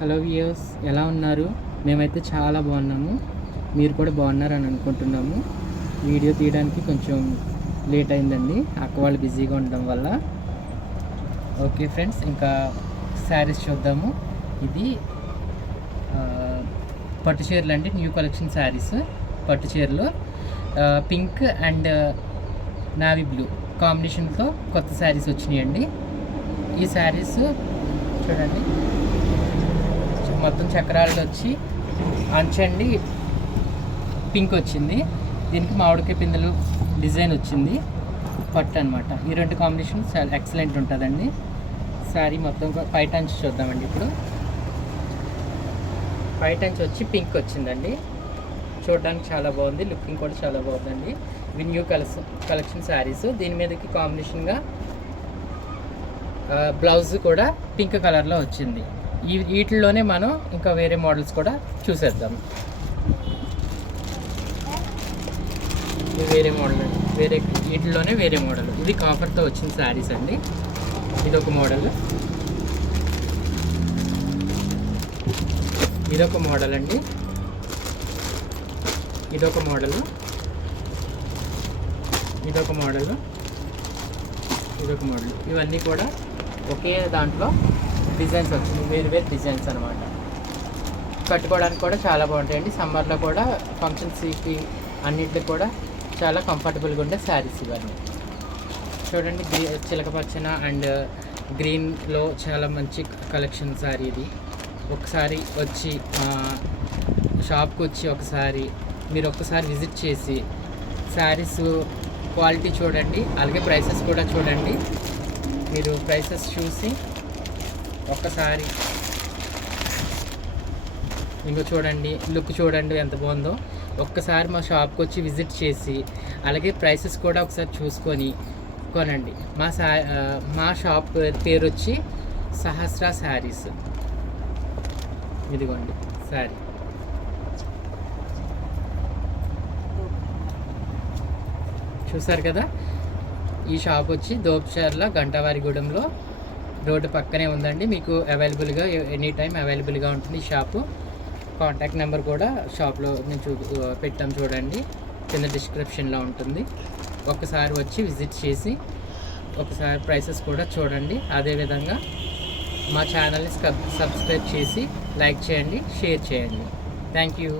Hello viewers, ఎలా ఉన్నారు? మేమైతే చాలా బాగున్నాము. మీరు కూడా బాగున్నారని అనుకుంటున్నాము. వీడియో తీయడానికి కొంచెం లేట్ అయిందండి, అక్క వాళ్ళు బిజీగా ఉండడం వల్ల. ఓకే ఫ్రెండ్స్, ఇంకా శారీస్ చూద్దాము. ఇది పట్టు చీరలు అండి, న్యూ కలెక్షన్ శారీస్. పట్టు చీరలు పింక్ అండ్ నావీ బ్లూ కాంబినేషన్తో కొత్త శారీస్ వచ్చినాయండి. ఈ శారీస్ చూడండి, మొత్తం చక్రాలు వచ్చి అంచండి పింక్ వచ్చింది. దీనికి మామిడికాయ పిందెలు డిజైన్ వచ్చింది, పట్టు అనమాట. ఈ రెండు కాంబినేషన్ చాలా ఎక్సలెంట్ ఉంటుందండి. శారీ మొత్తం పైట అంచు చూద్దామండి. ఇప్పుడు పైట అంచు వచ్చి పింక్ వచ్చిందండి. చూడడానికి చాలా బాగుంది, లుకింగ్ కూడా చాలా బాగుందండి. ఇవి న్యూ కలెక్షన్ శారీస్. దీని మీదకి కాంబినేషన్గా బ్లౌజ్ కూడా పింక్ కలర్లో వచ్చింది. వీటిల్లోనే మనం ఇంకా వేరే మోడల్స్ కూడా చూసేద్దాం. వేరే మోడల్ అండి, వీటిల్లోనే వేరే మోడల్. ఇది కాపర్తో వచ్చిన శారీస్ అండి. ఇదొక మోడల్, ఇదొక మోడల్ అండి, ఇదొక మోడల్, ఇదొక మోడల్, ఇదొక మోడల్. ఇవన్నీ కూడా ఒకే దాంట్లో డిజైన్స్ వచ్చింది, వేరు వేరు డిజైన్స్ అనమాట. కట్టుకోవడానికి కూడా చాలా బాగుంటాయండి. సమ్మర్లో కూడా ఫంక్షన్స్కి అన్నింటికి కూడా చాలా కంఫర్టబుల్గా ఉండే శారీస్ ఇవన్నీ. చూడండి, చిలక పచ్చన అండ్ గ్రీన్లో చాలా మంచి కలెక్షన్ శారీ ఇది. ఒకసారి వచ్చి షాప్కి వచ్చి మీరు ఒక్కసారి విజిట్ చేసి శారీస్ క్వాలిటీ చూడండి, అలాగే ప్రైసెస్ కూడా చూడండి. మీరు ప్రైసెస్ చూసి ఒక్కసారి ఇంకో చూడండి, లుక్ చూడండి ఎంత బాగుందో. ఒక్కసారి మా షాప్కి వచ్చి విజిట్ చేసి అలాగే ప్రైసెస్ కూడా ఒకసారి చూసుకొని కొనండి. మా షాప్ పేరు వచ్చి సహస్ర శారీస్. ఇదిగోండి శారీ. చూసారు కదా, ఈ షాప్ వచ్చి దోప్చర్ల గంటవారిగూడెంలో రోడ్డు పక్కనే ఉందండి. మీకు అవైలబుల్గా ఎనీ టైం అవైలబుల్గా ఉంటుంది ఈ షాపు. కాంటాక్ట్ నెంబర్ కూడా షాప్లో నేను పెట్టాం చూడండి, కింద డిస్క్రిప్షన్లో ఉంటుంది. ఒకసారి వచ్చి విజిట్ చేసి ఒకసారి ప్రైసెస్ కూడా చూడండి. అదేవిధంగా మా ఛానల్ని సబ్స్క్రైబ్ చేసి లైక్ చేయండి, షేర్ చేయండి. Thank you.